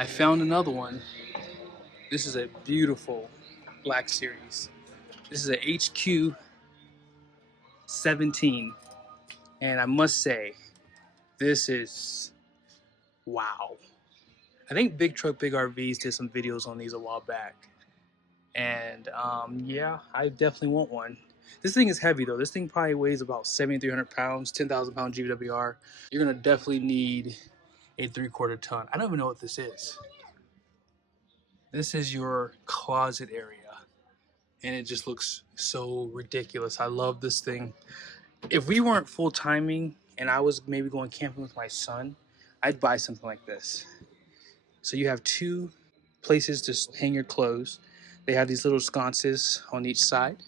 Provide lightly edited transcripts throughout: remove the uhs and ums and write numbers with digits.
I found another one. This is a beautiful black series. This is a HQ17. And I must say, this is wow. I think Big Truck Big RVs did some videos on these a while back. And yeah, I definitely want one. This thing is heavy though. This thing probably weighs about 7,300 pounds, 10,000 pound GWR. You're gonna definitely need a 3/4 ton. I don't even know what this is. This is your closet area. And it just looks so ridiculous. I love this thing. If we weren't full timing and I was maybe going camping with my son, I'd buy something like this. So you have two places to hang your clothes. They have these little sconces on each side.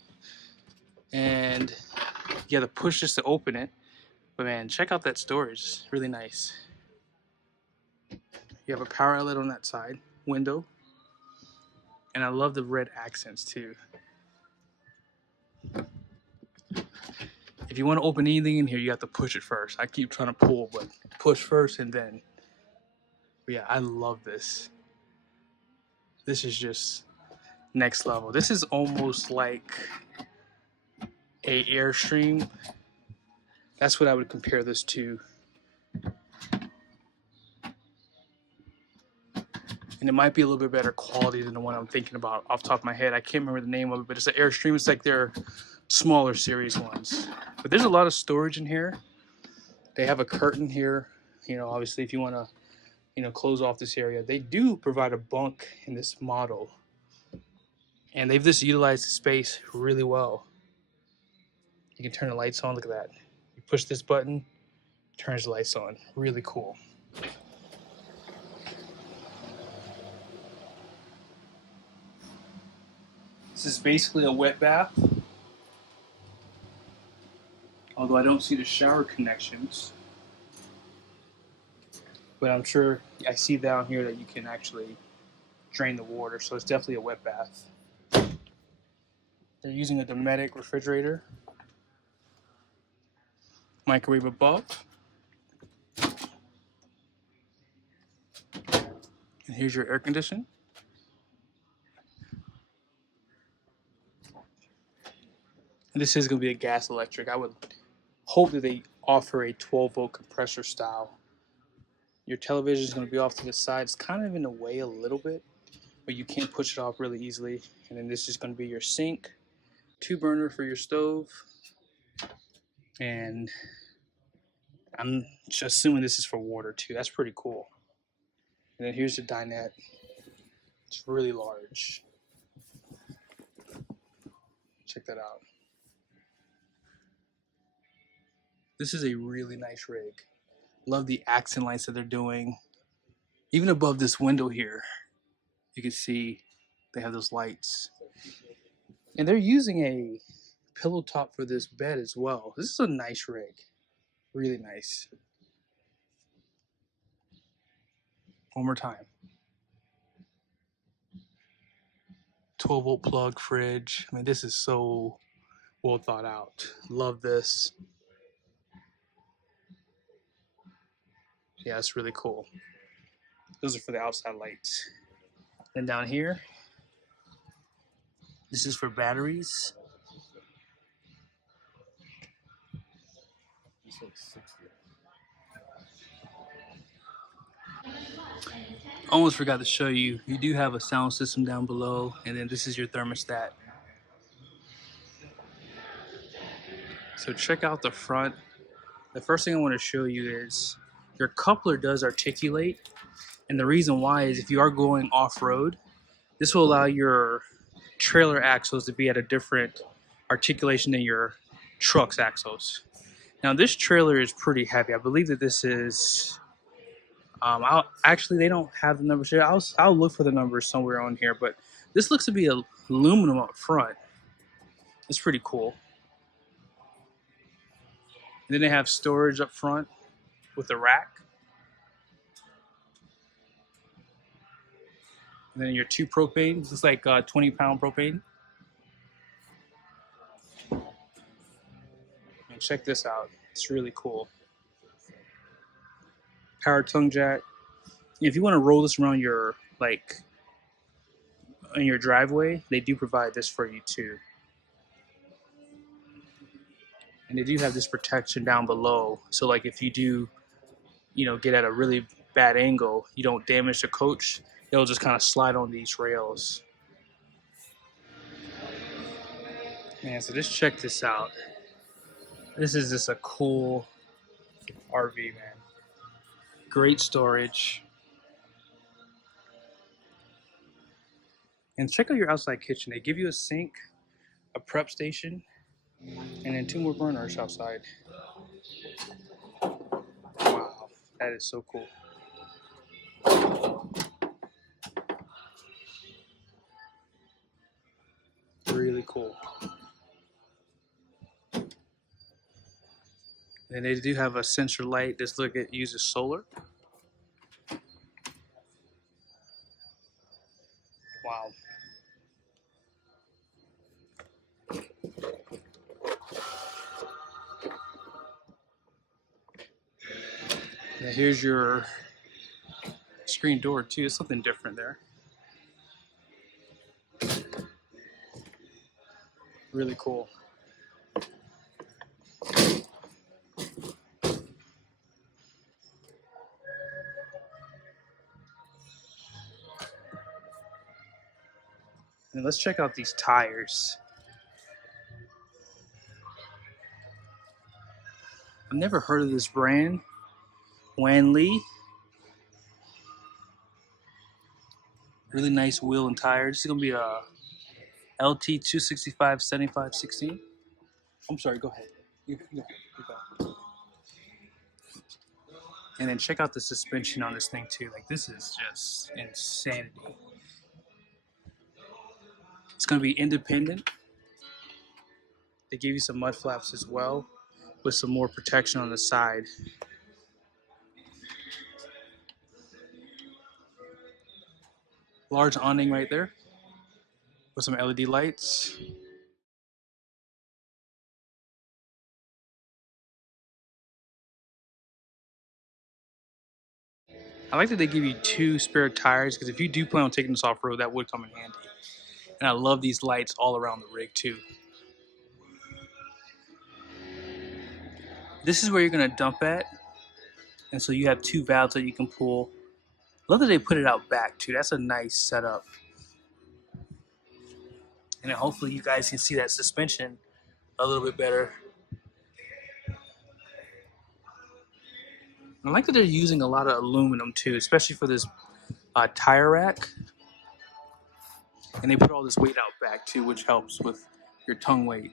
And you have to push this to open it. But man, check out that storage. It's really nice. You have a power outlet on that side, window. And I love the red accents too. If you want to open anything in here, you have to push it first. I keep trying to pull, but push first and then. But yeah, I love this. This is just next level. This is almost like a Airstream. That's what I would compare this to. And it might be a little bit better quality than the one I'm thinking about off the top of my head. I can't remember the name of it, but it's an Airstream. It's like their smaller series ones. But there's a lot of storage in here. They have a curtain here. You know, obviously if you want to, you know, close off this area. They do provide a bunk in this model. And they've just utilized the space really well. You can turn the lights on. Look at that. You push this button, turns the lights on. Really cool. This is basically a wet bath. Although I don't see the shower connections. But I'm sure I see down here that you can actually drain the water. So it's definitely a wet bath. They're using a Dometic refrigerator. Microwave above. And here's your air conditioning. And this is going to be a gas electric. I would hope that they offer a 12-volt compressor style. Your television is going to be off to the side. It's kind of in the way a little bit, but you can't push it off really easily. And then this is going to be your sink, 2-burner for your stove. And I'm just assuming this is for water too. That's pretty cool. And then here's the dinette. It's really large. Check that out. This is a really nice rig. Love the accent lights that they're doing. Even above this window here, you can see they have those lights. And they're using a pillow top for this bed as well. This is a nice rig. Really nice. One more time. 12-volt plug fridge. I mean, this is so well thought out. Love this. Yeah, it's really cool. Those are for the outside lights. And down here, this is for batteries. Almost forgot to show you, you do have a sound system down below, and then this is your thermostat. So check out the front. The first thing I want to show you is your coupler does articulate, and the reason why is if you are going off-road, this will allow your trailer axles to be at a different articulation than your truck's axles. Now this trailer is pretty heavy. I believe that this is, actually they don't have the numbers here. I'll look for the numbers somewhere on here, but this looks to be aluminum up front. It's pretty cool. And then they have storage up front with a rack. And then your 2 propane. This is like 20-pound propane. And check this out. It's really cool. Power tongue jack. If you want to roll this around your, like, in your driveway, they do provide this for you too. And they do have this protection down below. So like if you do, you know, get at a really bad angle, you don't damage the coach, it'll just kind of slide on these rails. Man, so just check this out. This is just a cool RV, man. Great storage. And check out your outside kitchen. They give you a sink, a prep station, and then 2 more burners outside. Wow, that is so cool. Really cool. And they do have a sensor light. This look, it uses solar. Wow. And here's your screen door too. It's something different there. Really cool. And let's check out these tires. I've never heard of this brand. Wanli. Really nice wheel and tires. This is gonna be a LT 265 7516. I'm sorry, go ahead. You go. And then check out the suspension on this thing too. Like, this is just insanity. It's gonna be independent. They give you some mud flaps as well, with some more protection on the side. Large awning right there with some LED lights. I like that they give you 2 spare tires, because if you do plan on taking this off-road, that would come in handy. And I love these lights all around the rig too. This is where you're gonna dump at. And so you have 2 valves that you can pull. Love that they put it out back too. That's a nice setup. And then hopefully you guys can see that suspension a little bit better. I like that they're using a lot of aluminum too, especially for this tire rack. And they put all this weight out back too, which helps with your tongue weight.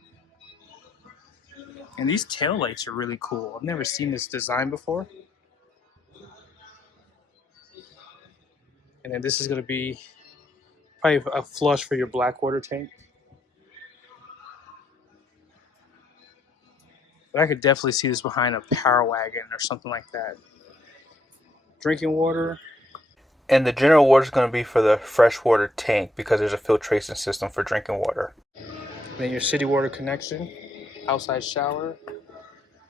And these tail lights are really cool. I've never seen this design before. And then this is going to be probably a flush for your black water tank. But I could definitely see this behind a power wagon or something like that. Drinking water. And the general water is going to be for the freshwater tank, because there's a filtration system for drinking water. Then your city water connection, outside shower.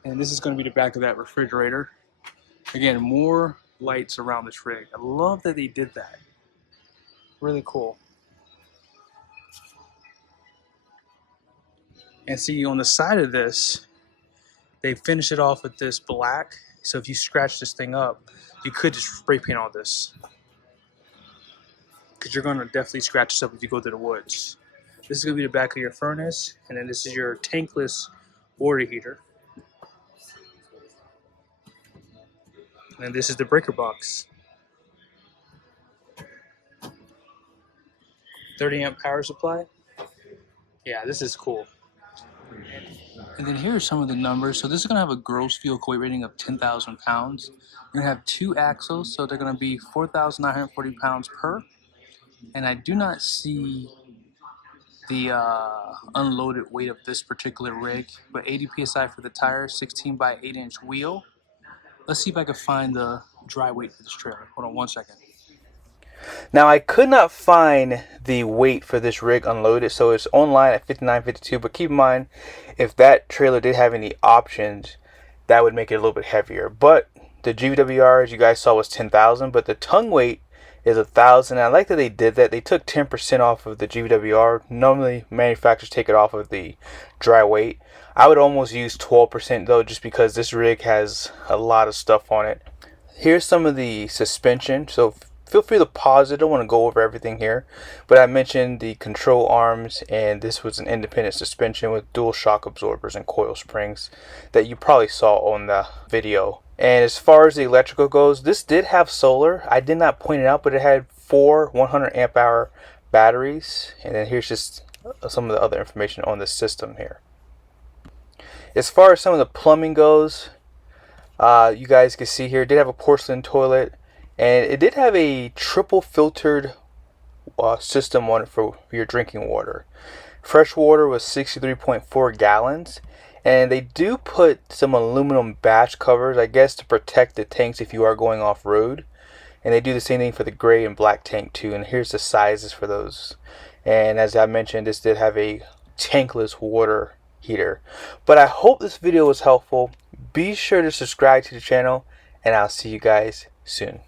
And this is going to be the back of that refrigerator. Again, more lights around this rig. I love that they did that. Really cool. And see, on the side of this, they finish it off with this black. So if you scratch this thing up, you could just spray paint all this, because you're going to definitely scratch this up if you go to the woods. This is going to be the back of your furnace, and then this is your tankless water heater. And this is the breaker box. 30 amp power supply. Yeah, this is cool. And then here are some of the numbers. So this is going to have a gross fuel weight rating of 10,000 pounds. You're going to have 2 axles, so they're going to be 4,940 pounds per. And I do not see the unloaded weight of this particular rig, but 80 psi for the tire, 16 by 8 inch wheel. Let's see if I can find the dry weight for this trailer. Hold on 1 second. Now, I could not find the weight for this rig unloaded, so it's online at 59.52, but keep in mind, if that trailer did have any options, that would make it a little bit heavier. But the GVWR, as you guys saw, was 10,000, but the tongue weight is 1,000. I like that they did that. They took 10% off of the GVWR. Normally, manufacturers take it off of the dry weight. I would almost use 12% though, just because this rig has a lot of stuff on it. Here's some of the suspension. So feel free to pause it. I don't want to go over everything here, but I mentioned the control arms, and this was an independent suspension with dual shock absorbers and coil springs that you probably saw on the video. And as far as the electrical goes, this did have solar. I did not point it out, but it had 4 100 amp hour batteries. And then here's just some of the other information on the system here. As far as some of the plumbing goes, you guys can see here, it did have a porcelain toilet, and it did have a triple filtered system on it for your drinking water. Fresh water was 63.4 gallons. And they do put some aluminum batch covers, I guess, to protect the tanks if you are going off road. And they do the same thing for the gray and black tank too. And here's the sizes for those. And as I mentioned, this did have a tankless water heater. But I hope this video was helpful. Be sure to subscribe to the channel, and I'll see you guys soon.